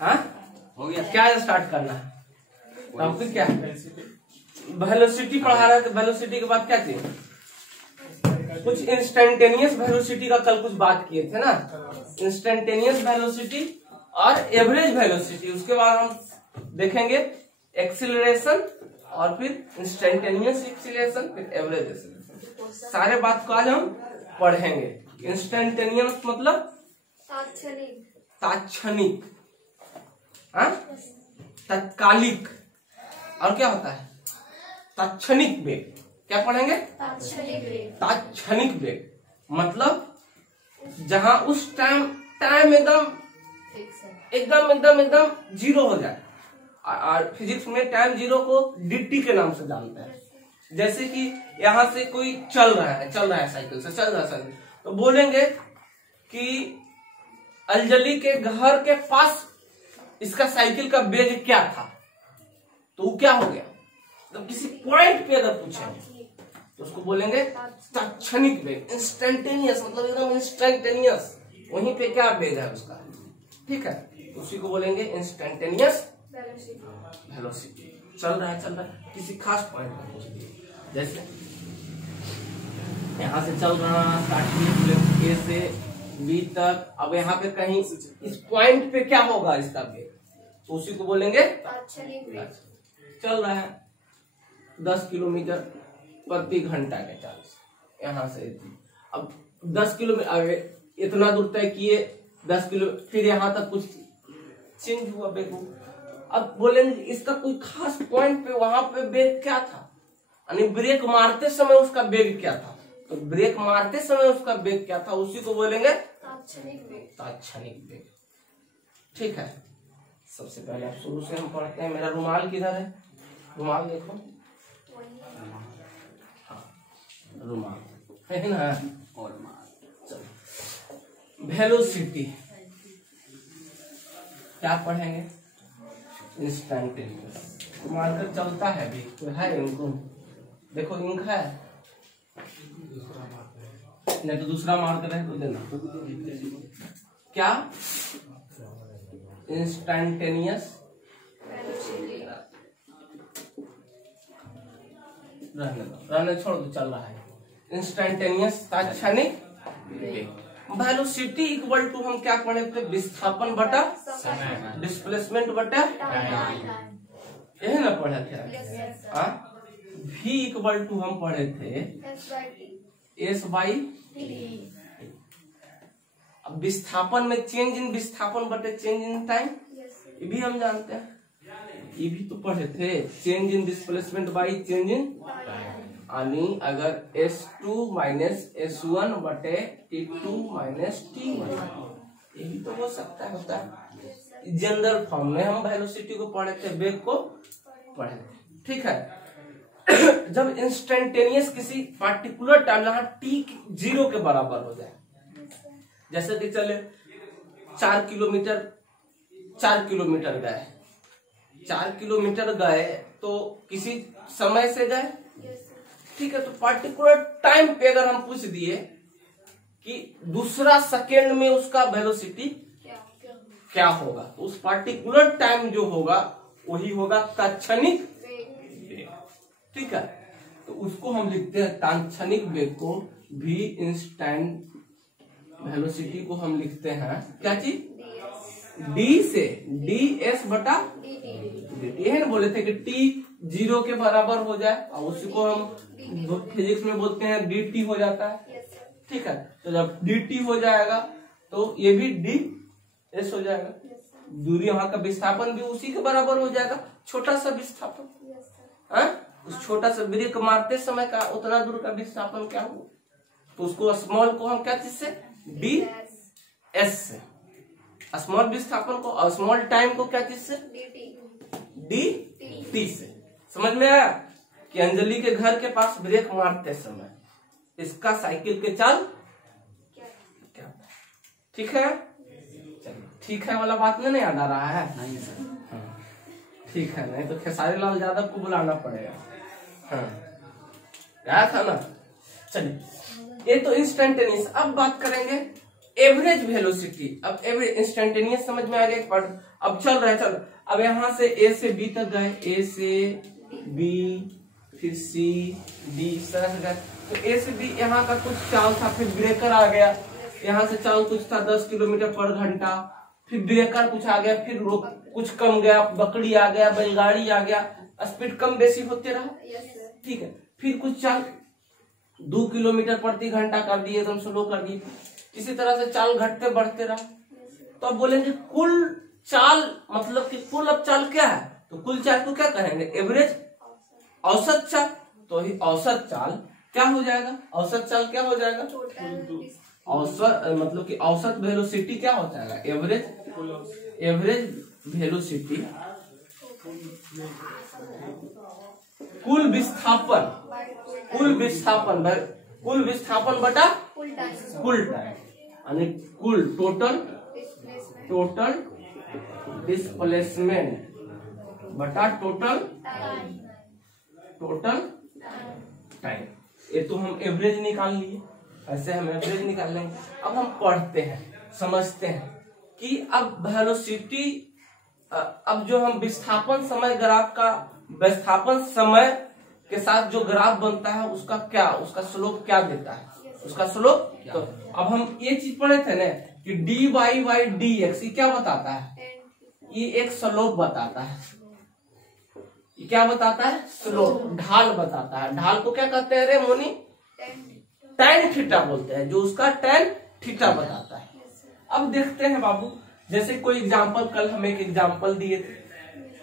हाँ हो गया। क्या स्टार्ट करना है? टॉपिक क्या है? वेलोसिटी पढ़ा रहा है, तो वेलोसिटी के बाद क्या चाहिए? कुछ इंस्टेंटेनियस वेलोसिटी का कल कुछ बात किए थे ना, इंस्टेंटेनियस वेलोसिटी और एवरेज वेलोसिटी। उसके बाद हम देखेंगे एक्सीलरेशन और फिर इंस्टेंटेनियस एक्सीलरेशन, फिर एवरेज एक्सीलरेशन। सारे बात को आज हम पढ़ेंगे। इंस्टेंटेनियस मतलब तात्क्षणिक, तत्कालिक। और क्या होता है? तात्क्षणिक वेग। क्या पढ़ेंगे? तात्क्षणिक वेग मतलब जहां उस टाइम एकदम जीरो हो जाए। और फिजिक्स में टाइम जीरो को dt के नाम से जानते हैं। जैसे कि यहां से कोई चल रहा है साइकिल से, चल रहा है साइकिल, तो बोलेंगे कि अंजलि के घर के पास इसका साइकिल का वेग क्या था, तो वो क्या हो गया? तो किसी पॉइंट पे अगर पूछेंगे तो उसको बोलेंगे तात्क्षणिक वेग। इंस्टेंटेनियस मतलब एकदम इंस्टेंटेनियस, वहीं पे क्या वेग है उसका, ठीक है, उसी को बोलेंगे इंस्टेंटेनियस वेलोसिटी। चल रहा है किसी खास पॉइंट पे पूछ दिए, जैसे यहाँ से चल रहा स्टार्टिंग ए से बी तक, अब यहाँ पे कहीं इस पॉइंट पे क्या होगा इसका वेग, तो उसी को बोलेंगे चल रहा है 10 किलोमीटर प्रति घंटा के चाल से यहाँ से। अब 10 किलोमीटर इतना दूर तय किए 10 किलो, फिर यहाँ तक कुछ चेंज हुआ वेग। अब बोलेंगे इसका कोई खास पॉइंट पे वहां पे वेग क्या था, यानी ब्रेक मारते समय उसका वेग क्या था, तो ब्रेक मारते समय उसका वेग क्या था, उसी को बोलेंगे तात्क्षणिक वेग। ठीक है, सबसे पहले शुरू से हम पढ़ते हैं। मेरा रुमाल किधर है? रुमाल देखो, हाँ रुमाल है ना। और वेलोसिटी क्या पढ़ेंगे? इंस्टेंटेनियस। मार्कर चलता है भी, कोई है इनको? देखो इंक है, नहीं तो दूसरा मार्कर है तो देना। क्या? इंस्टेंटेनियस रहने छोड़ दो, चल रहा है। इंस्टेंटेनियस तात्क्षणिक वेग। वेलोसिटी इक्वल टू हम क्या पढ़े थे? विस्थापन बटा डिस्प्लेसमेंट बटा, यही ना पढ़े थे। v इक्वल टू हम पढ़े थे s बाई। अब विस्थापन में चेंज इन विस्थापन बटे चेंज इन टाइम, ये भी हम जानते हैं, ये भी तो पढ़े थे। Change in displacement by change in, यानी अगर S2 माइनस S1 बटे T2 माइनस T1, ये भी तो हो सकता है, होता है। जनरल फॉर्म में हम वेलोसिटी को पढ़े थे, वेग को पढ़े थे, ठीक है। जब इंस्टेंटेनियस किसी पार्टिकुलर टाइम जहां t 0 के बराबर हो जाए, जैसे कि चले 4 किलोमीटर गए, 4 किलोमीटर गए तो किसी समय से गए, ठीक है। तो पार्टिकुलर टाइम पे अगर हम पूछ दिए कि दूसरा सेकेंड में उसका वेलोसिटी क्या होगा, तो उस पार्टिकुलर टाइम जो होगा वही होगा तात्क्षणिक वेग, ठीक है। तो उसको हम लिखते हैं तात्क्षणिक वेग को भी इंस्टेंट वेलोसिटी को हम लिखते हैं क्या चीज? d से ds बटा dt, है ना। बोले थे कि t 0 के बराबर हो जाए, और उसी को हम फिजिक्स में बोलते हैं dt हो जाता है, ठीक है। तो जब dt हो जाएगा तो ये भी ds हो जाएगा, दूरी वहां का विस्थापन भी उसी के बराबर हो जाएगा, छोटा सा विस्थापन। उस छोटा सा ब्रेक मारते समय का उतना दूर का विस्थापन क्या हुआ, तो उसको स्मॉल को हम क्या चीज से? ds से। स्मॉल विस्थापन को, स्मॉल टाइम को क्या चीज से? dt से। समझ में आया कि अंजलि के घर के पास ब्रेक मारते समय इसका साइकिल के चाल क्या? ठीक है, ठीक है वाला बात में नहीं याद आ रहा है? नहीं सर। ठीक है, नहीं तो खेसारी लाल यादव को बुलाना पड़ेगा। हाँ, था ना। चलिए, ये तो इंस्टेंटेनियस। अब बात करेंगे एवरेज वेलोसिटी, अब एवरेज इंस्टेंटेनियस समझ में आ गया एक पार्ट। अब चल रहा है, चल अब यहां से ए से बी तक गए, ए से बी फिर सी डी इस तरह से गए। तो ए से बी यहाँ का कुछ चाल था, फिर ब्रेकर आ गया, यहाँ से चाल कुछ था 10 किलोमीटर पर घंटा, फिर ब्रेकर कुछ आ गया, फिर कुछ कम गया, बकरी आ गया, बैलगाड़ी आ गया, स्पीड कम बेसी होते रहा, ठीक है। फिर कुछ चाल 2 किलोमीटर प्रति घंटा कर दिए, एकदम स्लो कर दिए, इसी तरह से चाल घटते बढ़ते रहा। तो अब बोलेंगे कुल चाल, मतलब कि कुल अब चाल क्या है, तो कुल चाल को क्या कहेंगे, एवरेज, औसत चाल। तो ही औसत चाल क्या हो जाएगा, औसत चाल क्या हो जाएगा, औसत मतलब कि औसत वेलोसिटी क्या हो जाएगा, एवरेज वेलोसिटी कुल विस्थापन बटा कुल टाइम, यानी कुल टोटल डिस्प्लेसमेंट बटा टोटल टाइम। ये तो हम एवरेज निकाल लिए, ऐसे हम एवरेज निकाल लेंगे। अब हम पढ़ते हैं, समझते हैं कि अब वेलोसिटी, अब जो हम विस्थापन समय ग्राफ का, विस्थापन समय के साथ जो ग्राफ बनता है उसका क्या, उसका स्लोप क्या देता है, उसका स्लोप। तो अब हम ये चीज पढ़े थे ना कि D Y by D X, ये क्या बताता है, ये एक स्लोप बताता है, ये क्या बताता है, स्लोप, ढाल बताता है। ढाल को क्या कहते हैं रे मोनी, टैन थीटा बोलते हैं, जो उसका टैन थीटा बताता है। अब देखते हैं बाबू, जैसे कोई एग्जांपल, कल हम एक एग्जांपल दिए थे,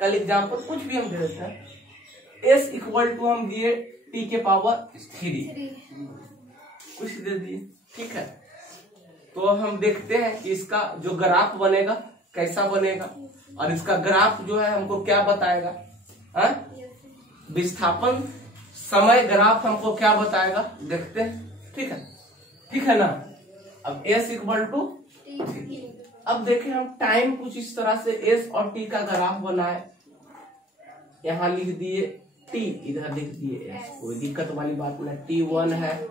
कल एग्जांपल कुछ भी हम दे देते हैं, S इक्वल टू हम दिए t के पावर 3 कुछ दे दिए, ठीक है। तो हम देखते हैं कि इसका जो ग्राफ बनेगा कैसा बनेगा, और इसका ग्राफ जो है हमको क्या बताएगा, विस्थापन समय ग्राफ हमको क्या बताएगा, देखते हैं, ठीक है ना। अब S इक्वल टू, अब देखें हम टाइम कुछ इस तरह से S और T का ग्राफ बनाए, यहाँ लिख दिए T, इधर लिख दिए S, कोई दिक्कत वाली बात नहीं। T1 है,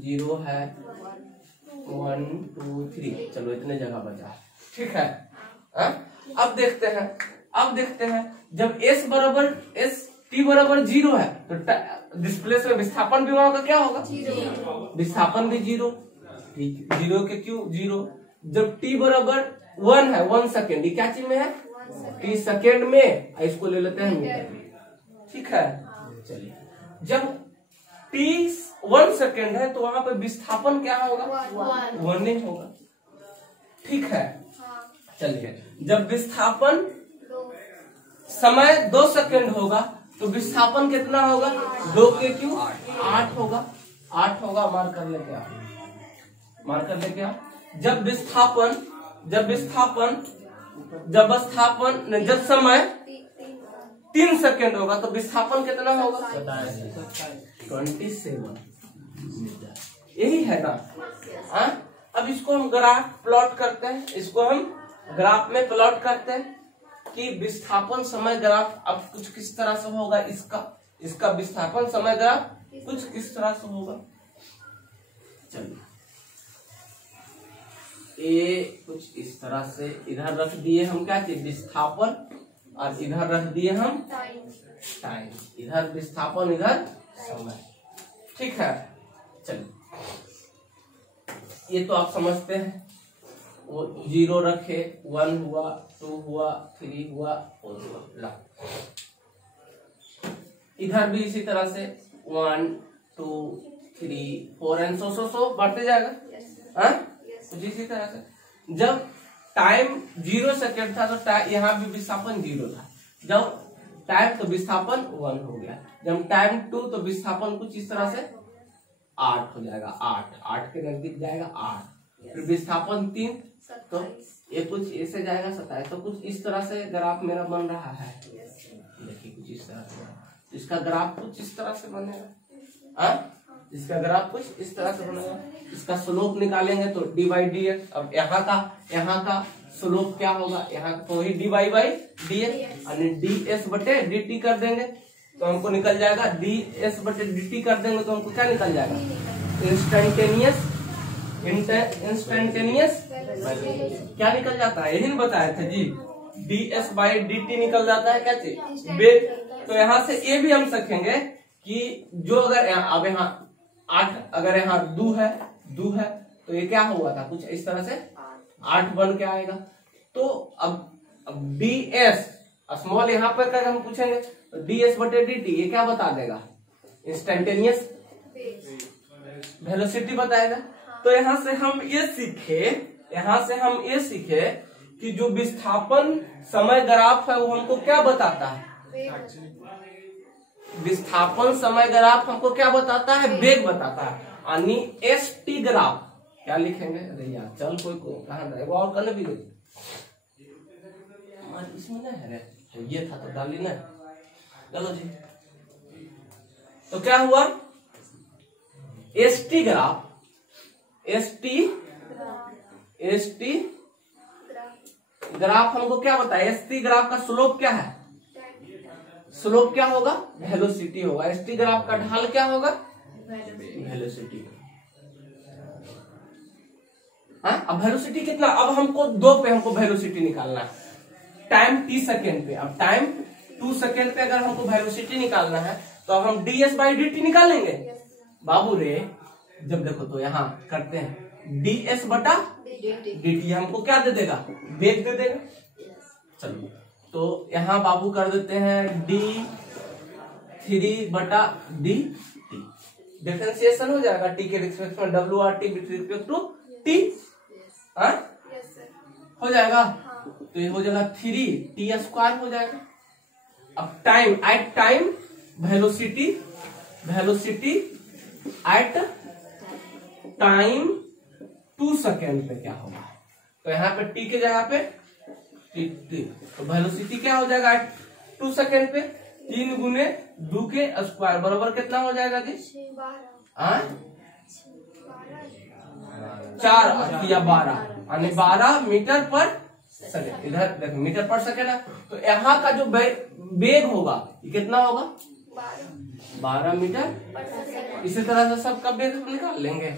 0 है, 1 2 3, चलो इतने जगह बचा है, ठीक है। अब देखते हैं जब T बराबर 0 है तो डिस्प्लेस में विस्थापन भी वहां का क्या होगा, विस्थापन भी 0, ठीक, 0 के क्यों 0। जब T बराबर 1 है, 1 सेकेंड, ये क्या चीज में है, T सेकेंड में, इसको ले लेते हैं मीटर, ठीक है। चलिए, जब T 1 सेकेंड है तो वहां पे विस्थापन क्या होगा, 1 होगा, ठीक है। चलिए, जब विस्थापन समय 2 सेकेंड होगा तो विस्थापन कितना होगा, 2 के क्यों 8 होगा, 8 होगा, मार कर लेके आप। जब समय 3 सेकेंड होगा तो विस्थापन कितना होगा, 27 मीटर, यही है ना। अब इसको हम ग्राफ प्लॉट करते हैं, इसको हम ग्राफ में प्लॉट करते हैं कि विस्थापन समय ग्राफ अब कुछ किस तरह से होगा, इसका विस्थापन समय ग्राफ कुछ किस तरह से होगा। चलिए, ये कुछ इस तरह से इधर रख दिए हम क्या चीज, विस्थापन, और इधर रख दिए हम टाइम, इधर विस्थापन इधर समय, ठीक है। चलिए, ये तो आप समझते हैं, वो 0 रखे, 1 हुआ, 2 हुआ, 3 हुआ, 4 हुआ, ला इधर भी इसी तरह से 1 2 3 4 एंड सो बढ़ते जाएगा, कुछ इसी तरह से। जब टाइम 0 सेकेंड था तो यहाँ भी विस्थापन 0 था, जब टाइम तो विस्थापन 1 हो गया, जब टाइम 2 तो विस्थापन कुछ इस तरह से 8 हो जाएगा, 8 के नजदीक जाएगा 8, फिर विस्थापन 3 तो ये कुछ ऐसे जाएगा 27, तो कुछ इस तरह से ग्राफ मेरा बन रहा है, देखिए कुछ इस तरह से, इसका ग्राफ कुछ इस तरह से बनेगा, इसका ग्राफ कुछ इस तरह से बनेगा। इसका स्लोप निकालेंगे तो डी बाई डी एक्स। अब यहाँ का स्लोप क्या होगा, यहाँ तो ही d by by D x, यानी डी एस बटे डी टी कर देंगे तो हमको निकल जाएगा, डी एस बटे डी टी कर देंगे तो हमको क्या निकल जाएगा, इंस्टेंटेनियस इंस्टेंटेनियस क्या निकल जाता है, यही बताया था जी, ds बाई dt निकल जाता है क्या चीज, वेग। तो यहाँ से ये भी हम सीखेंगे कि जो अगर अब यहाँ 8 अगर यहाँ दू है तो ये क्या हुआ था, कुछ इस तरह से 8 बन के आएगा। तो अब ds स्मॉल यहाँ पर कर हम पूछेंगे तो ds बटे dt ये क्या बता देगा, इंस्टेंटेनियस वेलोसिटी बताएगा। तो यहाँ से हम ये सीखे कि जो विस्थापन समय ग्राफ है वो हमको क्या बताता है, विस्थापन समय ग्राफ हमको क्या बताता है, वेग बताता है। यानी st ग्राफ क्या लिखेंगे, अरे यार चल कोई को कहा जाएगा और करने भी गई इसमें नहीं है रे, ये था तो डाली ना, चलो जी। तो क्या हुआ, st ग्राफ ग्राफ हमको क्या बताया, st ग्राफ का स्लोप क्या है, स्लोप क्या होगा, वेलोसिटी होगा। st ग्राफ का ढाल क्या होगा, वेलोसिटी। अब वेलोसिटी कितना, अब हमको हमको वेलोसिटी निकालना है, टाइम t सेकेंड पे। अब टाइम 2 सेकेंड पे अगर हमको वेलोसिटी निकालना है तो अब हम ds बाई dt निकालेंगे बाबू रे। जब देखो तो यहाँ करते हैं ds बटा dt हमको क्या दे देगा, वेग दे देगा। चलो तो यहाँ बाबू कर देते हैं d3 बटा dt, डिफरेंशिएशन हो जाएगा t के रिस्पेक्ट में, wrt with respect to t हो जाएगा। तो ये हो जाएगा 3t स्क्वायर हो जाएगा। अब time at time velocity at time 2 second पे क्या होगा, तो यहाँ पे t के जगह पे t, तो वेलोसिटी क्या हो जाएगा 2 सेकेंड पे 3 गुने 2 के स्क्वायर बराबर कितना हो जाएगा जी, 4 या 12 यानी 12 मीटर पर सेकेंड। इधर देखो मीटर पर सेकेंड है, तो यहाँ का जो वेग होगा ये कितना होगा, 12 मीटर। इसी तरह से सबका वेग हम निकाल लेंगे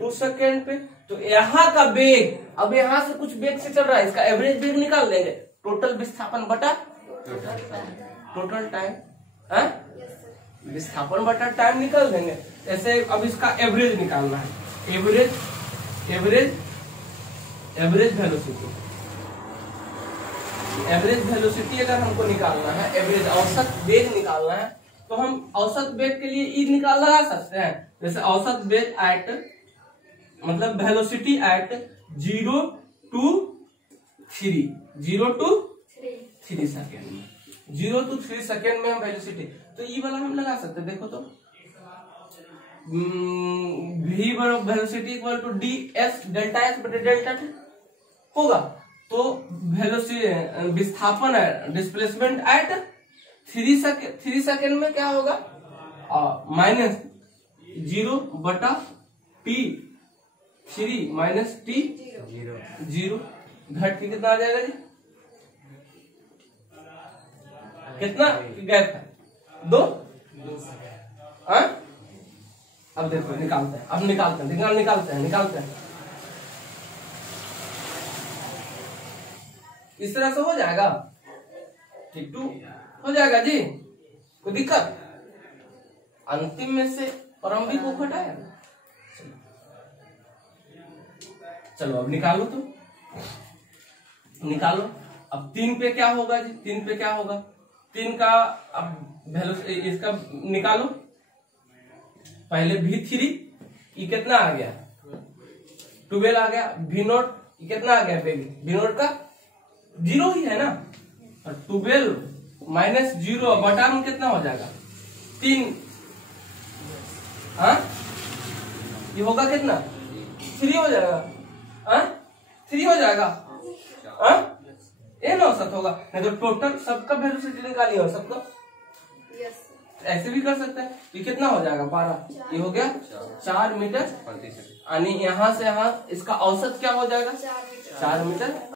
2 सेकेंड पे। तो यहाँ का वेग, अब यहाँ से कुछ वेग से चल रहा है, इसका एवरेज वेग निकाल लेंगे, टोटल विस्थापन बटा टोटल टाइम, विस्थापन बटा टाइम निकाल देंगे। ऐसे अब इसका एवरेज निकालना है, एवरेज वेलोसिटी अगर हमको निकालना है, एवरेज औसत वेग निकालना है, तो हम औसत वेग के लिए ई निकाल लगा सकते हैं। जैसे औसत वेग एट मतलब वेलोसिटी एट 0 to 3 सेकेंड में, 0 to 3 सेकेंड में हम वेलोसिटी, तो ई वाला हम लगा सकते हैं। देखो तो v velocity equal to ds delta s बटे डेल्टा t होगा। तो वेलोसिटी विस्थापन है डिस्प्लेसमेंट एट 3 सेकेंड में क्या होगा, माइनस 0 बटा p 3 माइनस t 0 घट के कितना आ जाएगा जी, कितना गैप है 2। अब देखो निकालते हैं, अब निकालते हैं इस तरह से हो जाएगा, ठीक 2 हो जाएगा जी, कोई दिक्कत। अंतिम में से प्रारंभिक को घटाया, चलो अब निकालो, तो निकालो। अब 3 पे क्या होगा जी, 3 पे क्या होगा, 3 का अब इसका निकालो। पहले V3 ये कितना आ गया, 12 आ गया। V0 ये कितना आ गया, V0 का 0 ही है ना, और 12 माइनस 0 बटा में कितना हो जाएगा 3, ये होगा कितना 3 हो जाएगा, 3 हो जाएगा, ये ना औसत होगा। नहीं तो टोटल सबका वेलोसिटी निकालिए और सबका ऐसे भी कर सकते हैं। ये कितना हो जाएगा 12, ये हो गया 4 मीटर, यानी यहाँ से यहाँ इसका औसत क्या हो जाएगा 4 मीटर।